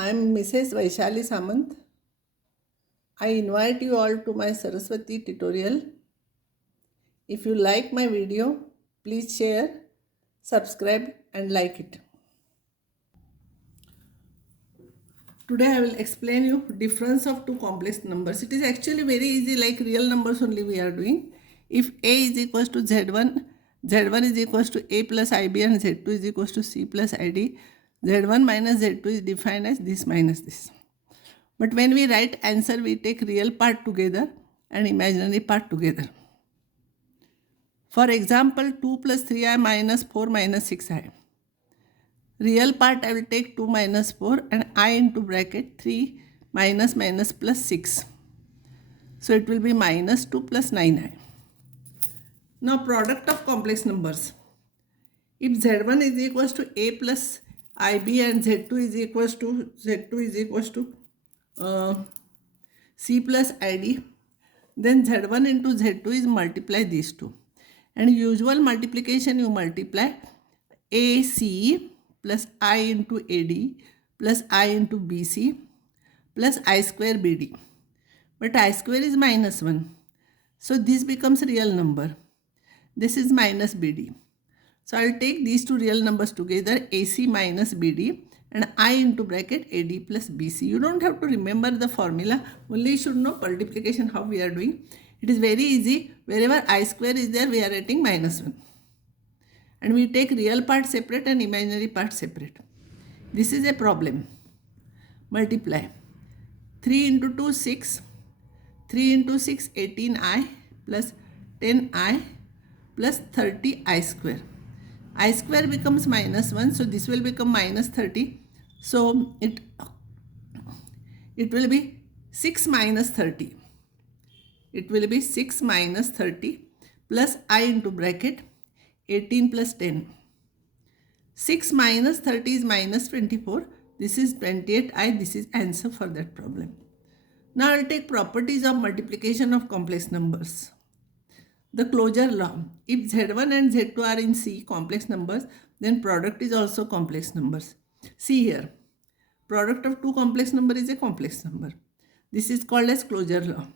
I am Mrs. Vaishali Samant. I invite you all to my Saraswati tutorial. If you like my video, please share, subscribe and like it. Today I will explain you difference of two complex numbers. It is actually very easy, like real numbers only we are doing. If A is equals to Z1, Z1 is equals to A plus IB and Z2 is equals to C plus ID, Z1 minus Z2 is defined as this minus this. But when we write answer, we take real part together and imaginary part together. For example, 2 plus 3i minus 4 minus 6i. Real part I will take 2 minus 4 and I into bracket 3 minus minus plus 6. So it will be minus 2 plus 9i. Now product of complex numbers. If Z1 is equals to A plus IB and Z2 is equals to C plus ID, then Z1 into Z2 is multiply these two. And usual multiplication, you multiply AC plus I into AD plus I into BC plus I square BD. But I square is minus 1. So this becomes real number. This is minus BD. So I will take these two real numbers together, AC minus BD and I into bracket AD plus BC. You don't have to remember the formula, only you should know multiplication how we are doing. It is very easy. Wherever I square is there, we are writing minus 1. And we take real part separate and imaginary part separate. This is a problem. Multiply. 3 into 2, 6. 3 into 6, 18i plus 10i plus 30i square. I square becomes minus 1, so this will become minus 30. So it will be 6 minus 30. It will be 6 minus 30 plus I into bracket 18 plus 10. 6 minus 30 is minus 24. This is 28i. This is answer for that problem. Now I will take properties of multiplication of complex numbers. The closure law. If Z1 and Z2 are in C complex numbers, then product is also complex numbers. See here. Product of two complex number is a complex number. This is called as closure law.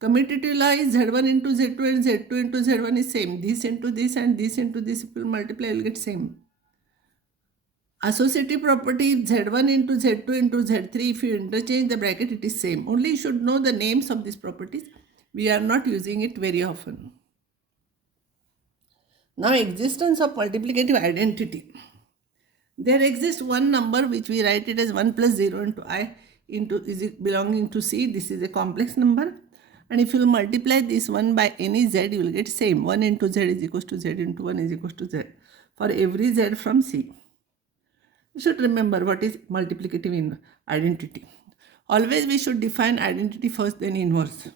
Commutative law is Z1 into Z2 and Z2 into Z1 is same. This into this and this into this, if you multiply, you will get same. Associative property Z1 into Z2 into Z3, if you interchange the bracket, it is same. Only you should know the names of these properties. We are not using it very often. Now existence of multiplicative identity. There exists one number which we write it as 1 plus 0 into I into is belonging to C. This is a complex number. And if you multiply this one by any Z, you will get same. 1 into Z is equals to Z into 1 is equals to Z for every Z from C. You should remember what is multiplicative identity. Always we should define identity first, then inverse.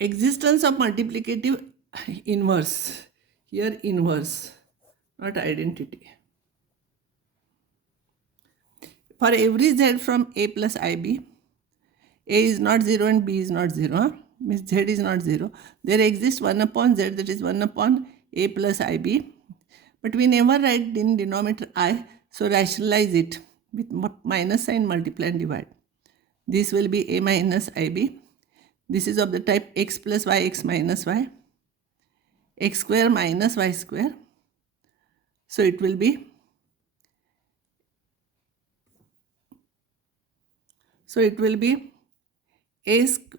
Existence of multiplicative inverse. Here inverse, not identity. For every Z from A plus IB, A is not 0 and B is not 0. Means Z is not 0. There exists 1 upon Z, that is 1 upon A plus IB. But we never write in denominator I, so rationalize it with minus sign, multiply and divide. This will be A minus IB. This is of the type x plus y, x minus y. X square minus y square. So it will be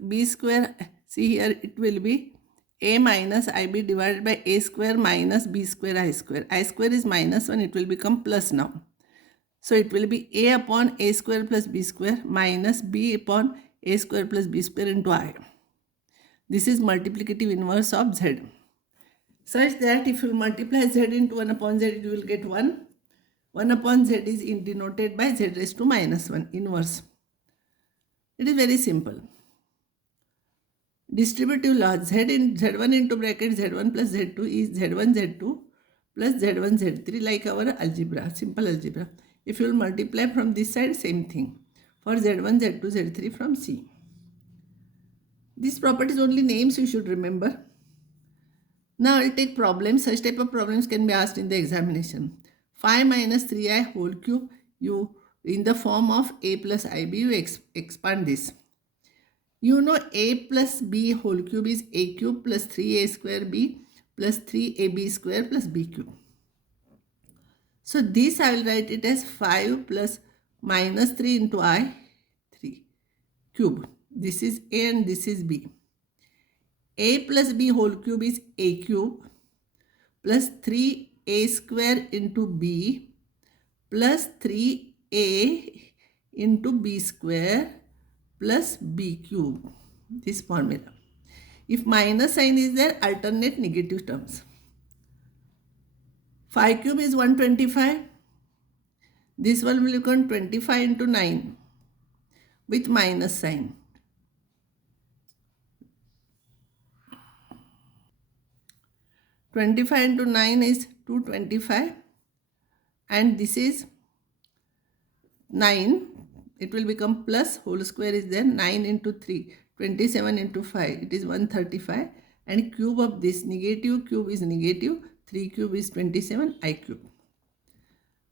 B square. See here, it will be A minus IB divided by A square minus B square I square. I square is minus 1, it will become plus now. So it will be A upon A square plus B square minus B upon A square plus B square into I. This is multiplicative inverse of Z. Such that if you multiply Z into 1 upon Z, you will get 1. 1 upon Z is denoted by Z raised to minus 1, inverse. It is very simple. Distributive law, Z1 into bracket Z1 plus Z2 is Z1 Z2 plus Z1 Z3, like our algebra, simple algebra. If you will multiply from this side, same thing. For Z1, Z2, Z3 from C. These properties only names you should remember. Now I will take problems. Such type of problems can be asked in the examination. 5 minus 3i whole cube. You in the form of a plus ib, you expand this. You know a plus b whole cube is a cube plus 3a square b plus 3ab square plus b cube. So this I will write it as 5 plus minus 3 into I, 3 cube. This is a and this is b. A plus b whole cube is a cube plus 3a square into b plus 3a into b square plus b cube. This formula. If minus sign is there, alternate negative terms. 5 cube is 125. This one will become 25 into 9 with minus sign. 25 into 9 is 225 and this is 9. It will become plus whole square is there, 9 into 3, 27 into 5, it is 135 and cube of this negative cube is negative, 3 cube is 27, I cube.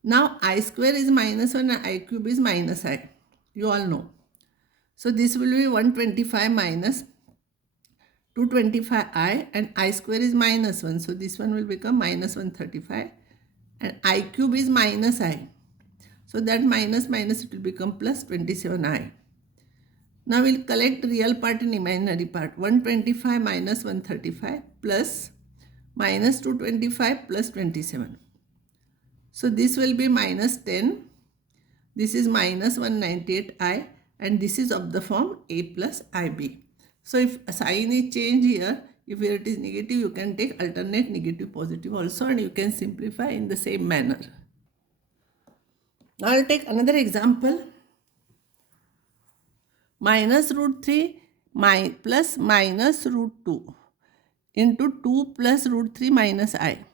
Now I square is minus 1 and I cube is minus I. You all know. So this will be 125 minus 225i and I square is minus 1. So this one will become minus 135 and I cube is minus I. So that minus minus it will become plus 27i. Now we'll collect real part and imaginary part. 125 minus 135 plus minus 225 plus 27. So this will be minus 10. This is minus 198i and this is of the form a plus ib. So if a sign is changed here, if here it is negative, you can take alternate negative positive also and you can simplify in the same manner. Now I'll take another example. Minus root 3 plus minus root 2 into 2 plus root 3 minus I.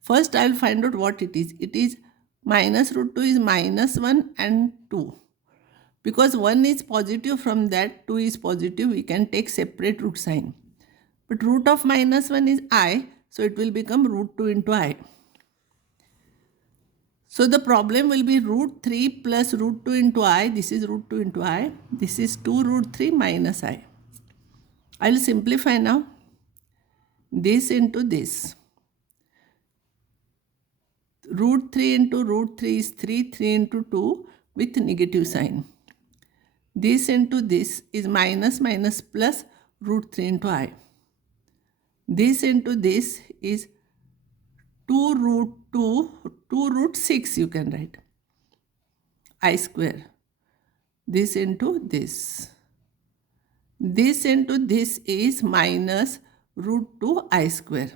First I will find out what it is. It is minus root 2 is minus 1 and 2. Because 1 is positive, from that 2 is positive, we can take separate root sign. But root of minus 1 is I, so it will become root 2 into I. So the problem will be root 3 plus root 2 into I. This is root 2 into I. This is 2 root 3 minus I. I will simplify now. This into this. Root 3 into root 3 is 3. 3 into 2 with negative sign. This into this is minus minus plus root 3 into I. This into this is 2 root 6 you can write. I square. This into this. This into this is minus root 2 I square.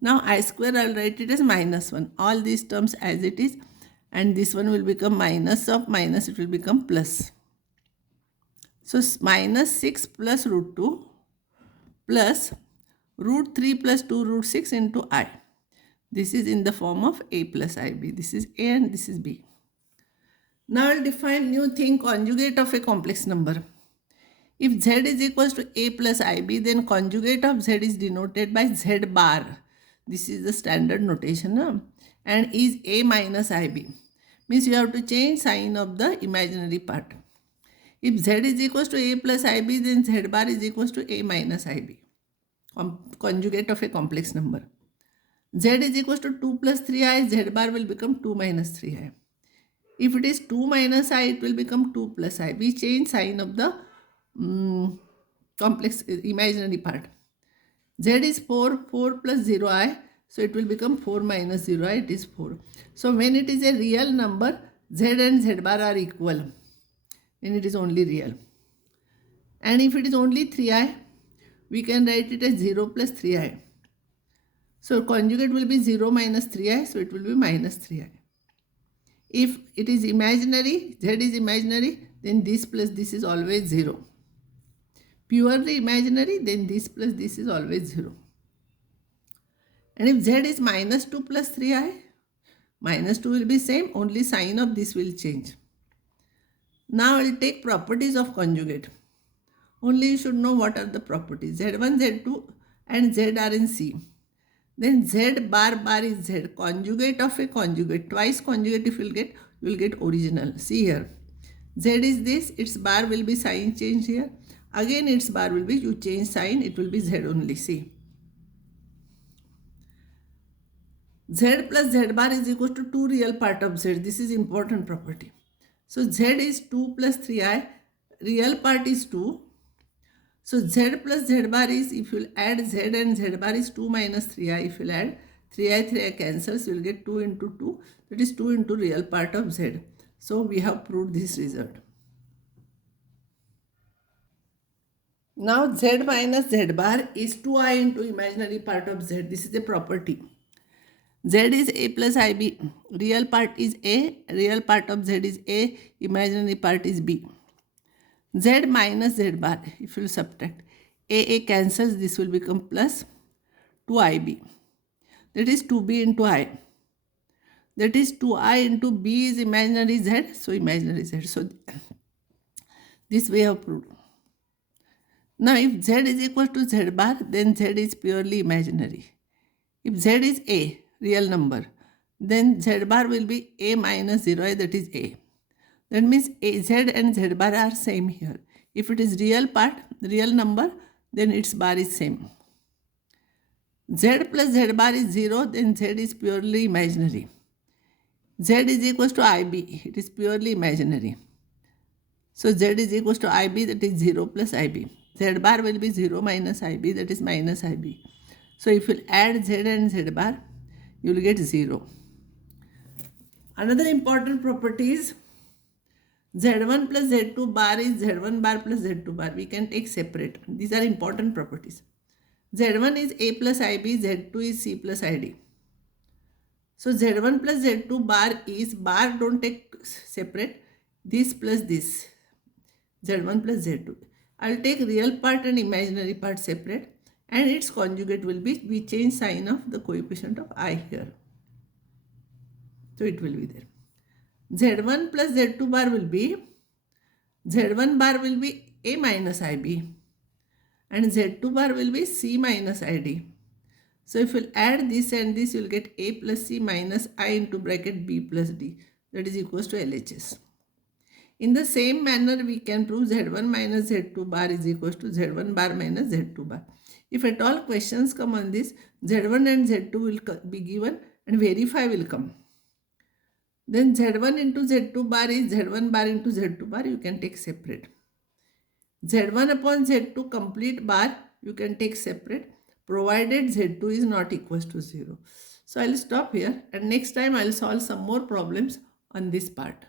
Now I square I will write it as minus 1. All these terms as it is and this one will become minus of minus, it will become plus. So minus 6 plus root 2 plus root 3 plus 2 root 6 into I. This is in the form of a plus ib. This is a and this is b. Now I will define new thing, conjugate of a complex number. If z is equals to a plus ib, then conjugate of z is denoted by z bar. This is the standard notation and is a minus ib. Means you have to change sign of the imaginary part. If z is equals to a plus ib, then z bar is equals to a minus ib. Conjugate of a complex number. Z is equals to 2 plus 3i, z bar will become 2 minus 3i. If it is 2 minus I, it will become 2 plus I. We change sign of the complex imaginary part. Z is 4, 4 plus 0i, so it will become 4 minus 0i, it is 4. So when it is a real number, z and z bar are equal. When it is only real. And if it is only 3i, we can write it as 0 plus 3i. So conjugate will be 0 minus 3i, so it will be minus 3i. If it is imaginary, z is imaginary, then this plus this is always 0. Purely imaginary, then this plus this is always 0. And if z is minus 2 plus 3i, minus 2 will be same, only sign of this will change. Now I will take properties of conjugate. Only you should know what are the properties. Z1, Z2 and Z are in C. Then Z bar bar is Z. Conjugate of a conjugate. Twice conjugate if you will get, you will get original. See here, Z is this, its bar will be sign change here. Again its bar will be, you change sign, it will be Z only. See, Z plus Z bar is equal to 2 real part of Z. This is important property. So Z is 2 plus 3i, real part is 2. So Z plus Z bar is, if you add Z and Z bar is 2 minus 3i. If you add 3i cancels, you will get 2 into 2. That is 2 into real part of Z. So we have proved this result. Now Z minus Z bar is 2i into imaginary part of Z. This is a property. Z is a plus ib. Real part is a, real part of Z is a, imaginary part is b. Z minus Z bar, if you subtract, a cancels, this will become plus 2ib. That is 2b into I. That is 2i into b is imaginary Z, so imaginary Z. So this we have proved. Now if Z is equal to Z bar, then Z is purely imaginary. If Z is a, real number, then Z bar will be a minus 0i, that is a. That means Z and Z bar are same here. If it is real part, real number, then its bar is same. Z plus Z bar is 0, then Z is purely imaginary. Z is equals to IB, it is purely imaginary. So Z is equals to IB, that is 0 plus IB. Z bar will be 0 minus IB, that is minus IB. So if you add Z and Z bar, you will get 0. Another important property is Z1 plus Z2 bar is Z1 bar plus Z2 bar. We can take separate. These are important properties. Z1 is A plus IB, Z2 is C plus ID. So Z1 plus Z2 bar is, bar don't take separate, this plus this, Z1 plus Z2. I will take real part and imaginary part separate, and its conjugate will be, we change sign of the coefficient of I here. So it will be there. Z1 plus Z2 bar will be, Z1 bar will be A minus IB and Z2 bar will be C minus ID. So if you add this and this, you will get A plus C minus I into bracket B plus D, that is equals to LHS. In the same manner, we can prove Z1 minus Z2 bar is equals to Z1 bar minus Z2 bar. If at all questions come on this, Z1 and Z2 will be given and verify will come. Then Z1 into Z2 bar is Z1 bar into Z2 bar, you can take separate. Z1 upon Z2 complete bar, you can take separate, provided Z2 is not equals to 0. So I will stop here, and next time I will solve some more problems on this part.